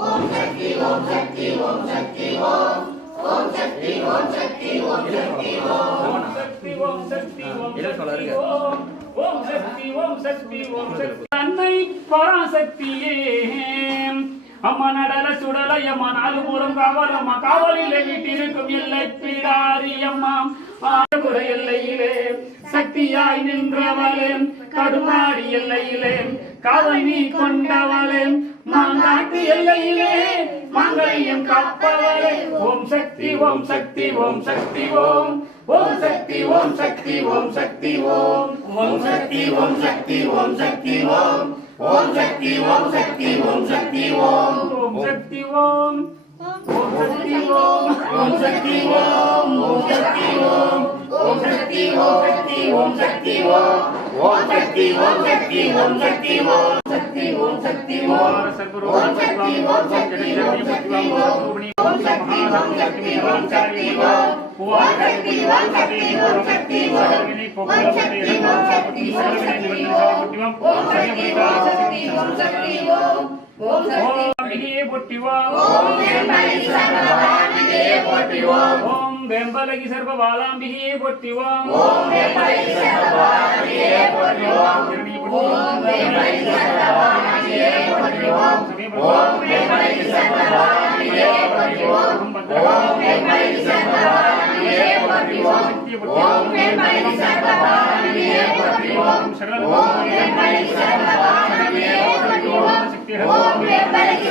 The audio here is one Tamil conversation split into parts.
ஓம் சக்தி ஓம் சக்தி ஓம் சக்தி ஓம் ஓம் சக்தி ஓம் சக்தி ஓம் சக்தி ஓம் சக்தி ஓம் சக்தி ஓம் சக்தி ஓம் ஓம் சக்தி ஓம் சக்தி ஓம் சக்தி அன்னை பராசக்தியே அம்மா நடல சுடலை அம்மா நாலு மூலம் காவலம்மா காவலிலே வீட்டிருக்கும் எல்லை பிடாரி அம்மா ஆபுர எல்லையிலே சக்தியாய் நின்றவளே கடுமாடி எல்லையிலே காவல் நீ கொண்டவளே மாங்காட்டு எல்லையிலே மாங்கல்யம் காப்பவளே ஓம் சக்தி ஓம் சக்தி ஓம் சக்தி ஓம் ஓம் சக்தி ஓம் சக்தி ஓம் சக்தி ஓம் ஓம் சக்தி ஓம் சக்தி ஓம் சக்தி ஓம் ஓம் சக்தி ஓம் சக்தி ஓம் சக்தி ஓம் ஓம் சக்தி ஓம் ஓம் சக்தி ஓம் ஓம் சக்தி ஓம் ஓம் சக்தி ஓம் ஓம் சக்தி ஓம் சக்தி ஓம் சக்தி ஓம் ஓம் சக்தி ஓம் சக்தி ஓம் சக்தி ஓம் சக்தி ஓம் சக்தி ஓம் ஓம் சக்தி ஓம் சக்தி ஓம் சக்தி ஓம் சக்தி ஓம் சக்தி ஓம் சக்தி ஓம் ஓம் சக்தி ஓம் சக்தி ஓம் சக்தி ஓம் ஓம் சக்தி ஓம் சக்தி ஓம் சக்தி ஓம் ஓம் சக்தி ஓம் சக்தி ஓம் சக்தி ஓம் ஓம் சக்தி அம்பிகே போற்றிவோம் ஓம் வேம்பலகி சர்வபாலாம்பிகே போற்றிவோம் ஓம் வேம்பலகி சர்வபாலாம்பிகே போற்றிவோம் ஓம் வேம்பலகி சர்வபாலாம்பிகே போற்றிவோம் ஓம் வேம்பலகி சர்வபாலாம்பிகே போற்றிவோம் ஓம் வேம்பலகி சர்வபாலாம்பிகே போற்றிவோம் ஓம் வேம்பலகி சர்வபாலாம்பிகே போற்றிவோம் ஓம் வேம்பலகி சர்வபாலாம்பிகே போற்றிவோம் ஓம் வேம்பலகி சர்வபாலாம்பிகே போற்றிவோம் ஓம் வேம்பலகி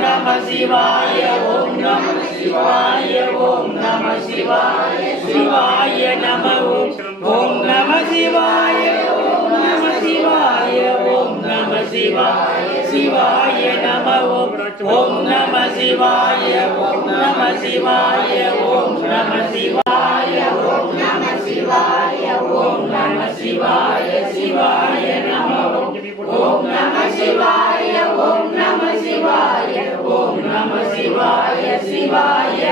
Namah Shivaya Om Shivaya Om Namah Shivaya Om Namah Shivaya Shivaya Namah Om Namah Shivaya Om Namah Shivaya Om Namah Shivaya Shivaya Namah Om Namah Shivaya Om Namah Shivaya Om Namah Shivaya Om Namah Shivaya Om Namah Shivaya Shivaya Namah Om Namah Shivaya Om Namah Shivaya Om Namah Shivaya Shivaya